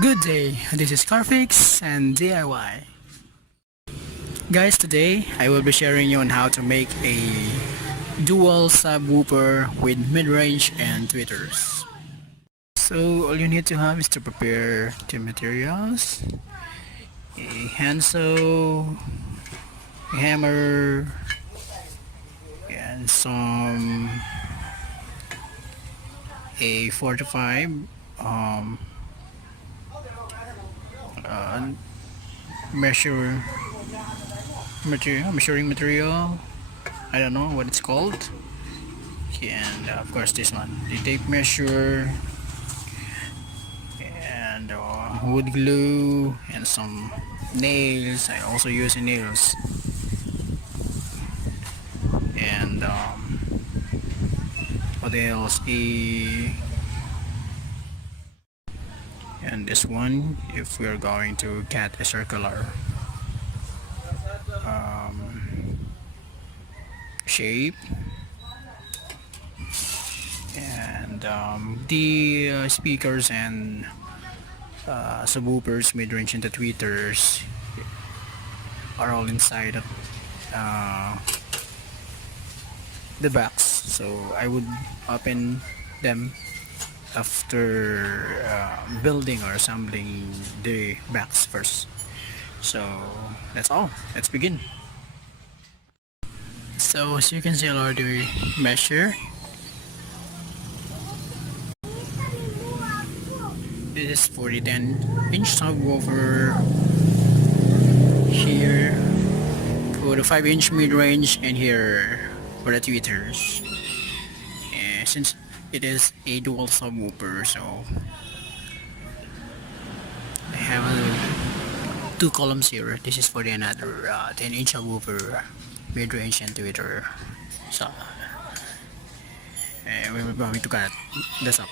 Good day, this is Carfix and DIY. Guys, today I will be sharing you on how to make a dual subwoofer with mid-range and tweeters. So all you need to have is to prepare the materials, a handsaw, a hammer, and some a 4 to 5 um, uh, measure measuring material. I don't know what it's called. And of course this one, the tape measure, and wood glue, and some nails. I also use nails, and what else? And this one, if we're going to cut a circular shape, and the speakers and subwoofers, mid-range and the tweeters are all inside of the box. So I would open them after building or assembling the box first. So that's all. Let's begin. So as you can see, I already measure. This is for the 10-inch subwoofer here, for the 5-inch mid-range, and here for the tweeters. And since it is a dual subwoofer, so I have two columns here. This is for the another 10-inch subwoofer, mid-range and tweeter. So we're going to cut this up.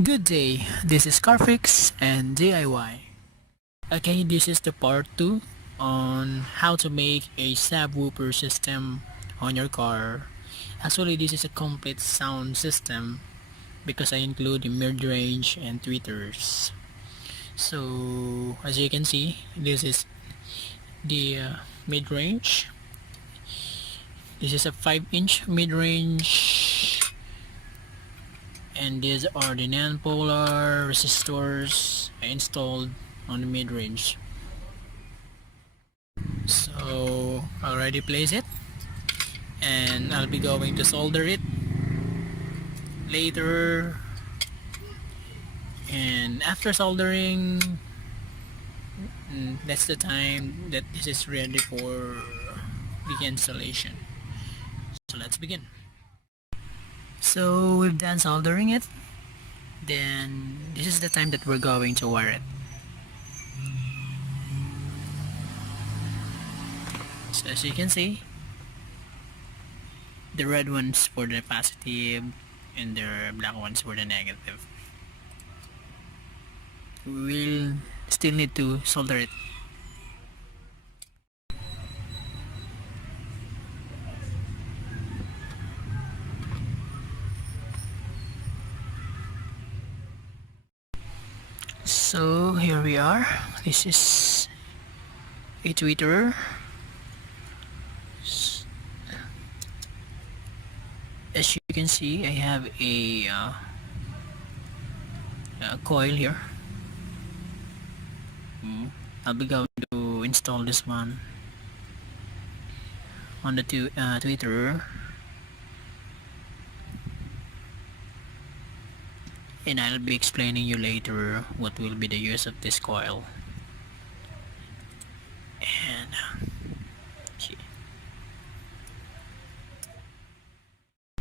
Good day, this is Carfix and DIY. Okay, this is the part 2 on how to make a subwoofer system on your car. Actually, this is a complete sound system because I include the mid-range and tweeters. So, as you can see, this is the mid-range. This is a 5-inch mid-range, and these are the non-polar resistors I installed on the mid-range. So I already placed it, and I'll be going to solder it later. And after soldering, that's the time that this is ready for the installation. So let's begin. So we've done soldering it, then this is the time that we're going to wire it. So as you can see, the red ones for the positive and the black ones for the negative. We will still need to solder it. So here we are. This is a tweeter. As you can see, I have a coil here. I'll be going to install this one on the tweeter. and I'll be explaining you later what will be the use of this coil. And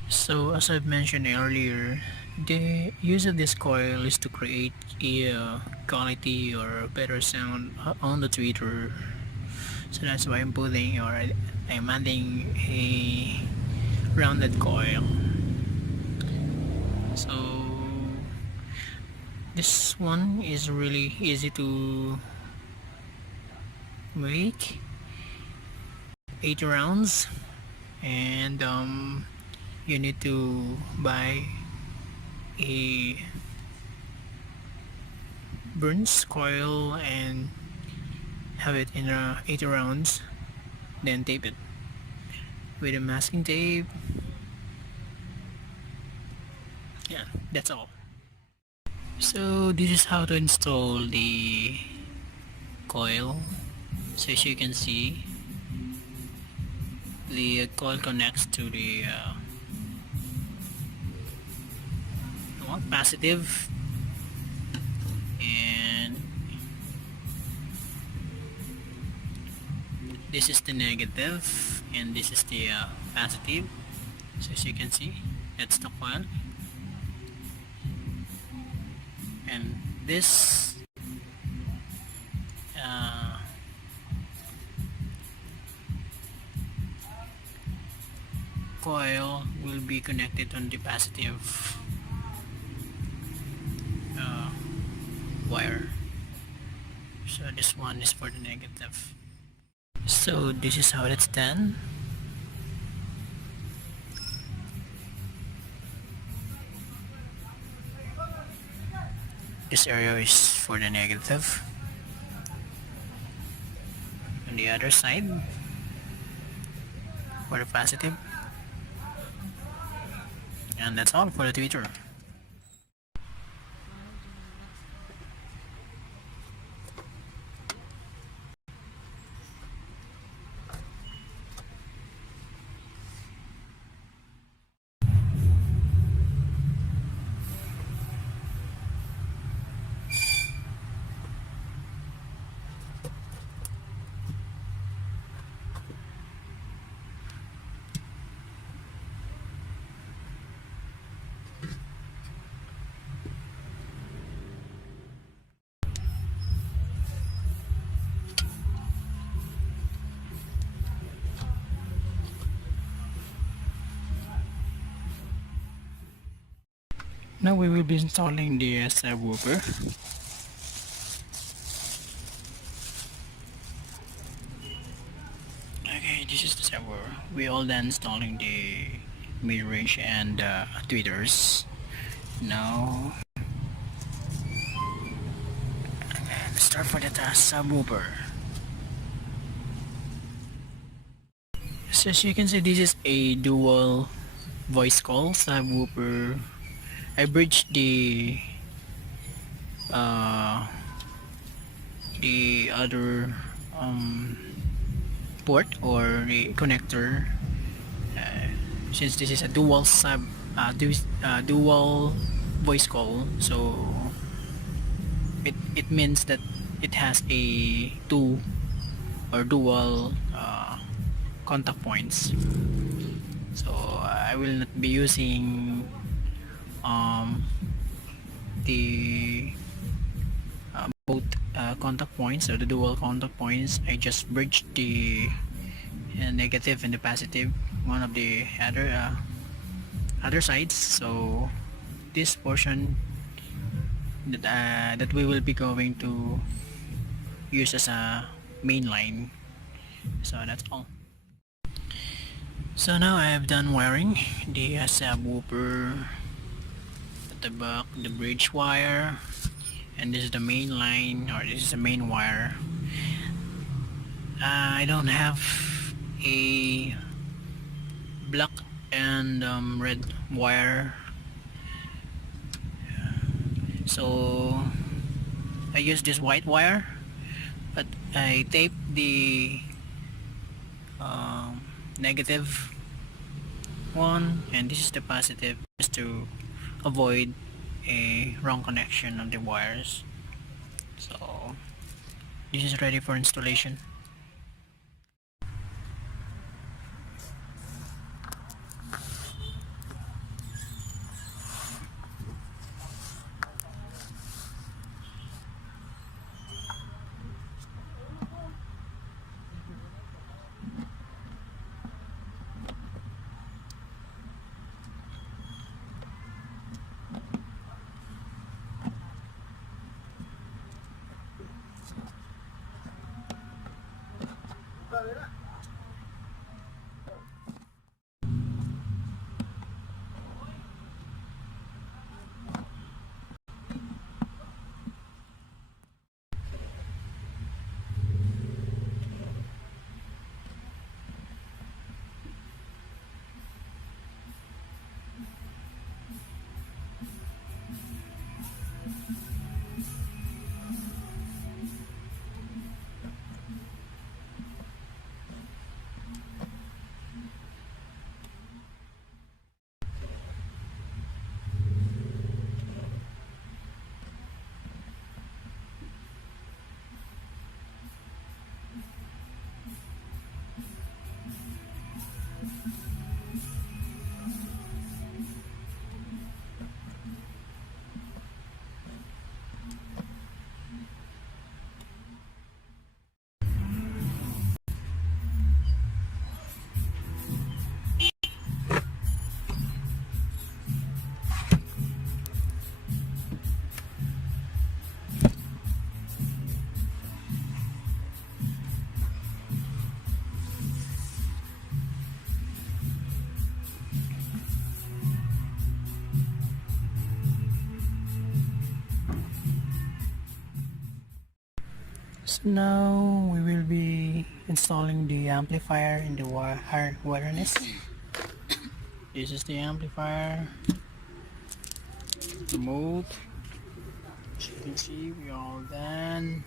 so as I've mentioned earlier, the use of this coil is to create a quality or better sound on the tweeter. So that's why I'm putting, or I'm adding a rounded coil. So this one is really easy to make, 8 rounds, and you need to buy a burns coil and have it in 80 rounds, then tape it with a masking tape. Yeah, that's all. So this is how to install the coil. So as you can see, the coil connects to the positive, and this is the negative, and this is the positive. So as you can see, that's the coil, and this coil will be connected on the positive wire. So this one is for the negative. So this is how it's done. This area is for the negative. On the other side, for the positive. And that's all for the tweeter. Now we will be installing the subwoofer. Okay, this is the subwoofer. We all done installing the mid-range and tweeters. Now let's start for the subwoofer. So as you can see, this is a dual voice call subwoofer. I bridged the other port or the connector, since this is a dual dual voice call, so it means that it has a two or dual contact points. So I will not be using the both contact points or the dual contact points. I just bridged the negative and the positive, one of the other sides. So this portion that we will be going to use as a main line. So that's all. So now I have done wiring the subwoofer at the back, the bridge wire, and this is the main line, or this is the main wire. I don't have a black and red wire, so I use this white wire, but I tape the negative one, and this is the positive, just to avoid a wrong connection of the wires. So this is ready for installation. So now we will be installing the amplifier in the wire harness. This is the amplifier remote. As you can see, we are all done.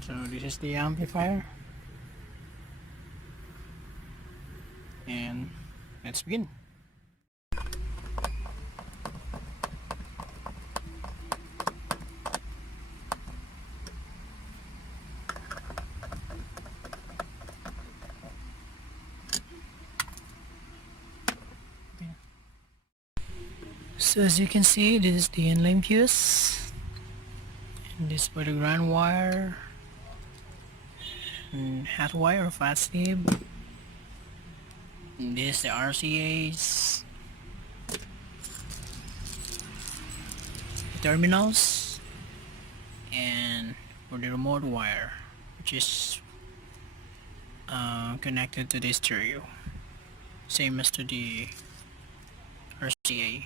So this is the amplifier, and let's begin. So as you can see, this is the inline fuse, and this for the ground wire, and hot wire or fat slip, and this the RCA's, the terminals, and for the remote wire, which is connected to the stereo, same as to the RCA.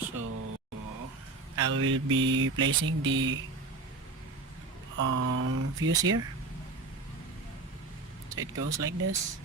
So I will be placing the fuse here. So it goes like this.